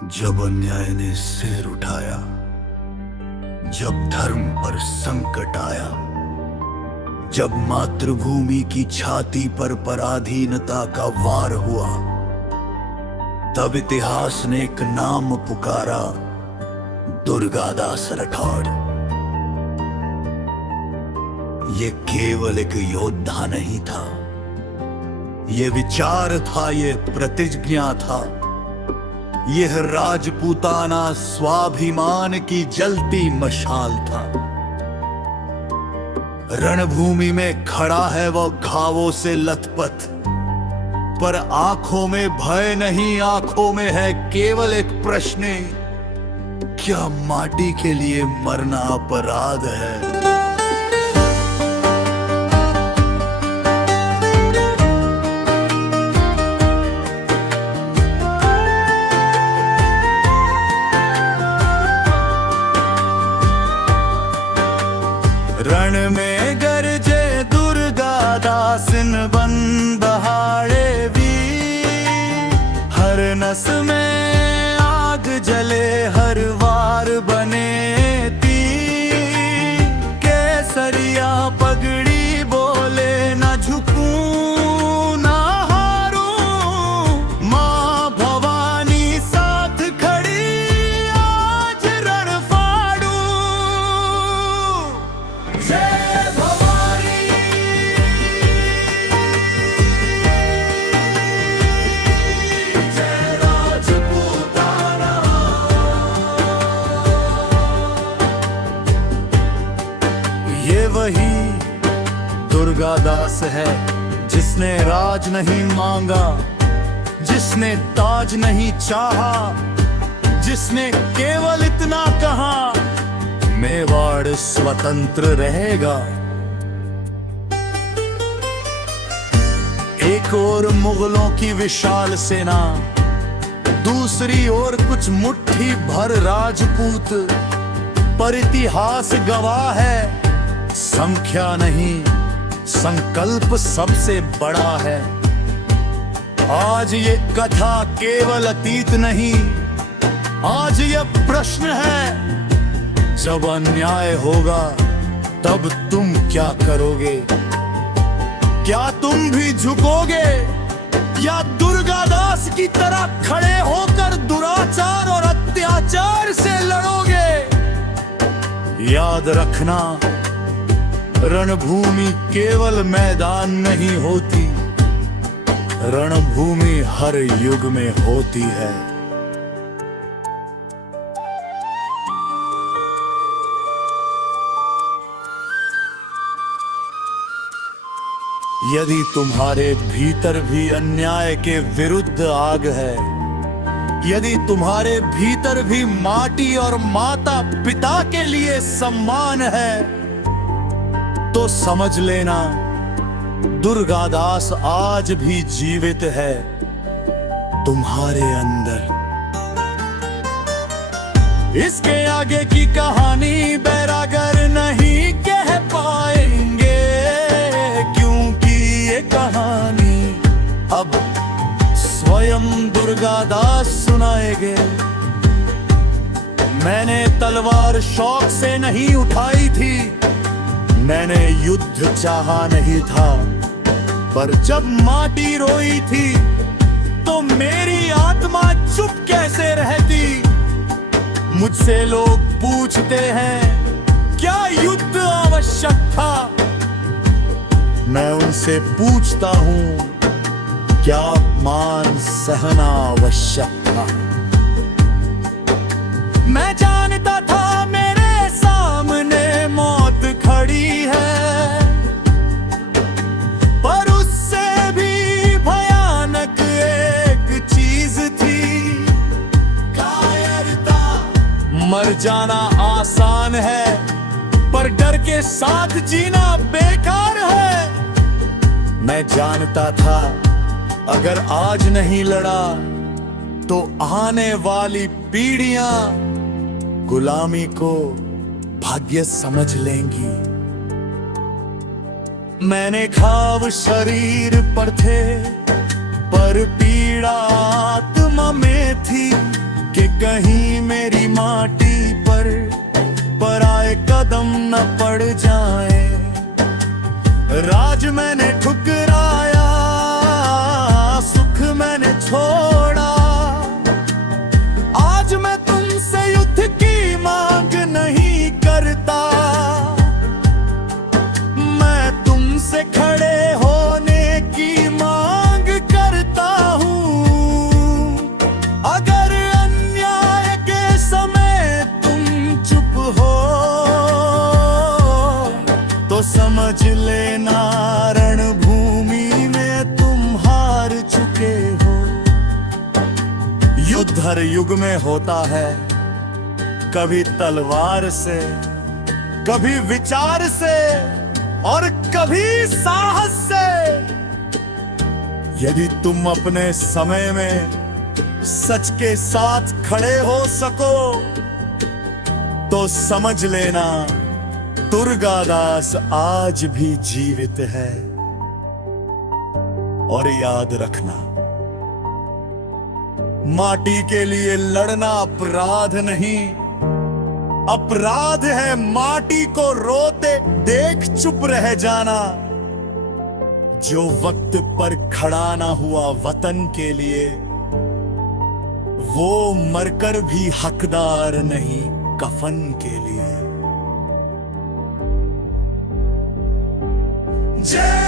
जब अन्याय ने सिर उठाया, जब धर्म पर संकट आया, जब मातृभूमि की छाती पर पराधीनता का वार हुआ, तब इतिहास ने एक नाम पुकारा, दुर्गादास राठौड़। ये केवल एक योद्धा नहीं था, ये विचार था, ये प्रतिज्ञा था, यह राजपूताना स्वाभिमान की जलती मशाल था। रणभूमि में खड़ा है वो घावों से लथपथ, पर आंखों में भय नहीं, आंखों में है केवल एक प्रश्न, क्या माटी के लिए मरना अपराध है? रण में गरजे दुर्गादासिन बन दहाड़े वीर, हर नस में आग जले, हर वार बने तीर। केसरिया पगड़ी बोले, न झुकूं ना हारूं, मां भवानी साथ खड़ी, आज रण फाड़ूं। जय भवानी, जय राजपूताना। ये वही दुर्गादास है जिसने राज नहीं मांगा, जिसने ताज नहीं चाहा, जिसने केवल इतना कहा, मेवाड़ स्वतंत्र रहेगा। एक ओर मुगलों की विशाल सेना, दूसरी ओर कुछ मुट्ठी भर राजपूत, पर इतिहास गवाह है, संख्या नहीं संकल्प सबसे बड़ा है। आज ये कथा केवल अतीत नहीं, आज ये प्रश्न है, जब अन्याय होगा तब तुम क्या करोगे? क्या तुम भी झुकोगे, या दुर्गादास की तरह खड़े होकर दुराचार और अत्याचार से लड़ोगे? याद रखना, रणभूमि केवल मैदान नहीं होती, रणभूमि हर युग में होती है। यदि तुम्हारे भीतर भी अन्याय के विरुद्ध आग है, यदि तुम्हारे भीतर भी माटी और माता पिता के लिए सम्मान है, तो समझ लेना, दुर्गादास आज भी जीवित है तुम्हारे अंदर। इसके आगे की कहानी बैरागर नहीं कह पाएंगे, कहानी अब स्वयं दुर्गादास सुनाएंगे। मैंने तलवार शौक से नहीं उठाई थी, मैंने युद्ध चाहा नहीं था, पर जब माटी रोई थी तो मेरी आत्मा चुप कैसे रहती? मुझसे लोग पूछते हैं, क्या युद्ध आवश्यक था? मैं उनसे पूछता हूं, क्या अपमान सहना आवश्यक था? मैं जानता था मेरे सामने मौत खड़ी है, पर उससे भी भयानक एक चीज थी, कायरता। मर जाना आसान है, पर डर के साथ जीना बेकार है। मैं जानता था, अगर आज नहीं लड़ा तो आने वाली पीढ़ियां गुलामी को भाग्य समझ लेंगी। मैंने घाव शरीर पर थे, पर पीड़ा आत्मा में थी कि कहीं मेरी माटी पर पराए कदम न पड़ जाए। राज मैंने ठुकराया, सुख मैंने छोड़ा। आज मैं तुमसे युद्ध की मांग नहीं करता, मैं तुमसे खड़े होने की मांग करता हूँ। अगर अन्याय के समय तुम चुप हो तो समझ लेना रणभूमि में तुम हार चुके हो। युद्ध हर युग में होता है, कभी तलवार से, कभी विचार से और कभी साहस से। यदि तुम अपने समय में सच के साथ खड़े हो सको तो समझ लेना दुर्गादास आज भी जीवित है। और याद रखना, माटी के लिए लड़ना अपराध नहीं, अपराध है माटी को रोते देख चुप रह जाना। जो वक्त पर खड़ा ना हुआ वतन के लिए, वो मरकर भी हकदार नहीं कफन के लिए। जय